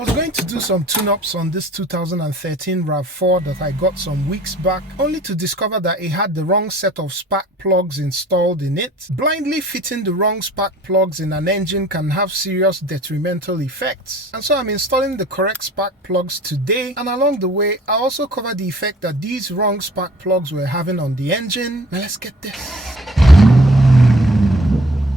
was going to do some tune-ups on this 2013 RAV4 that I got some weeks back, only to discover that it had the wrong set of spark plugs installed in it. Blindly fitting the wrong spark plugs in an engine can have serious detrimental effects, and so I'm installing the correct spark plugs today, and along the way I also cover the effect that these wrong spark plugs were having on the engine. Now let's get this.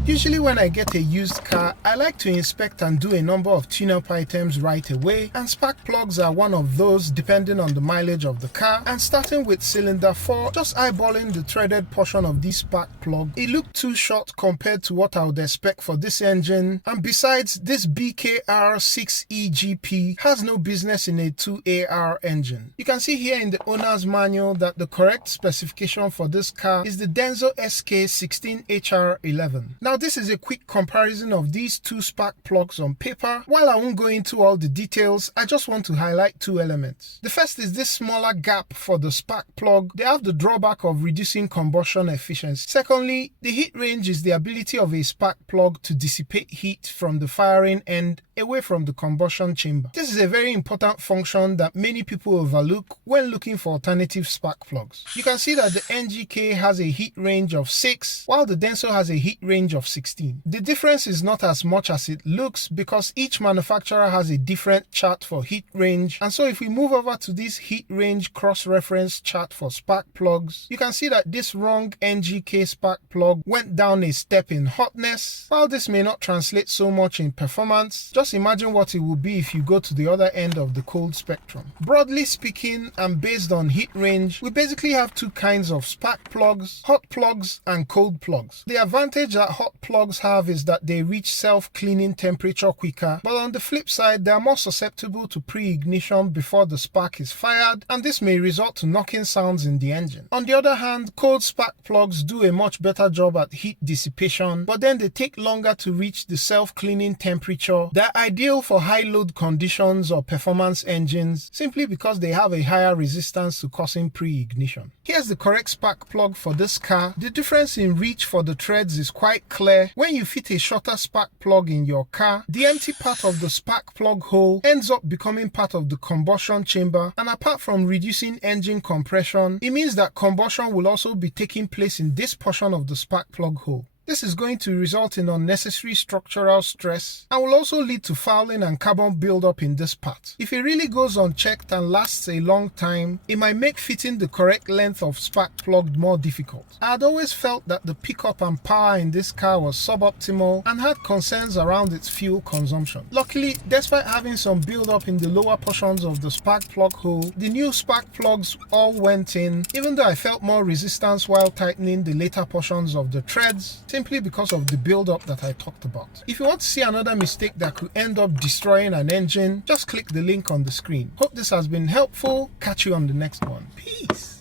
Usually when I get a used car, I like to inspect and do a number of tune-up items right away, and spark plugs are one of those depending on the mileage of the car. And starting with cylinder 4, just eyeballing the threaded portion of this spark plug, it looked too short compared to what I would expect for this engine, and besides, this BKR6EGP has no business in a 2AR engine. You can see here in the owner's manual that the correct specification for this car is the Denso SK16HR11. Now this is a quick comparison of these two spark plugs on paper. While I won't go into all the details, I just want to highlight two elements. The first is this smaller gap for the spark plug. They have the drawback of reducing combustion efficiency. Secondly, the heat range is the ability of a spark plug to dissipate heat from the firing end away from the combustion chamber. This is a very important function that many people overlook when looking for alternative spark plugs. You can see that the NGK has a heat range of 6, while the Denso has a heat range of 16. The difference is not as much as it looks because each manufacturer has a different chart for heat range, and so if we move over to this heat range cross-reference chart for spark plugs, you can see that this wrong NGK spark plug went down a step in hotness. While this may not translate so much in performance, just imagine what it would be if you go to the other end of the cold spectrum. Broadly speaking, and based on heat range, we basically have two kinds of spark plugs: hot plugs and cold plugs. The advantage that hot plugs have is that they reach self-cleaning temperature quicker, but on the flip side, they are more susceptible to pre-ignition before the spark is fired, and this may result to knocking sounds in the engine. On the other hand, cold spark plugs do a much better job at heat dissipation, but then they take longer to reach the self-cleaning temperature. They're ideal for high load conditions or performance engines simply because they have a higher resistance to causing pre-ignition. Here's the correct spark plug for this car. The difference in reach for the threads is quite clear. When you fit a shorter spark plug in your car, the empty part of the spark plug hole ends up becoming part of the combustion chamber, and apart from reducing engine compression, it means that combustion will also be taking place in this portion of the spark plug hole. This is going to result in unnecessary structural stress and will also lead to fouling and carbon buildup in this part. If it really goes unchecked and lasts a long time, it might make fitting the correct length of spark plug more difficult. I had always felt that the pickup and power in this car was suboptimal and had concerns around its fuel consumption. Luckily, despite having some buildup in the lower portions of the spark plug hole, the new spark plugs all went in, even though I felt more resistance while tightening the later portions of the threads, simply because of the build-up that I talked about. If you want to see another mistake that could end up destroying an engine, just click the link on the screen. Hope this has been helpful. Catch you on the next one. Peace.